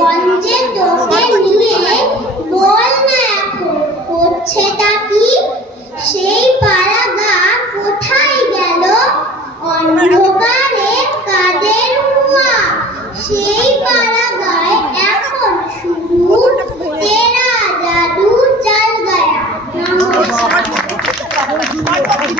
গঞ্জে তোকে নিয়ে বল না এখন হচ্ছেটা কি? সেই পাড়াগা কোথায় গেল? অন্ধকারে কাদের হুয়া? সেই পাড়াগায় এখন শুধু তেরা জাদু চাল গায়া। নমস্কার।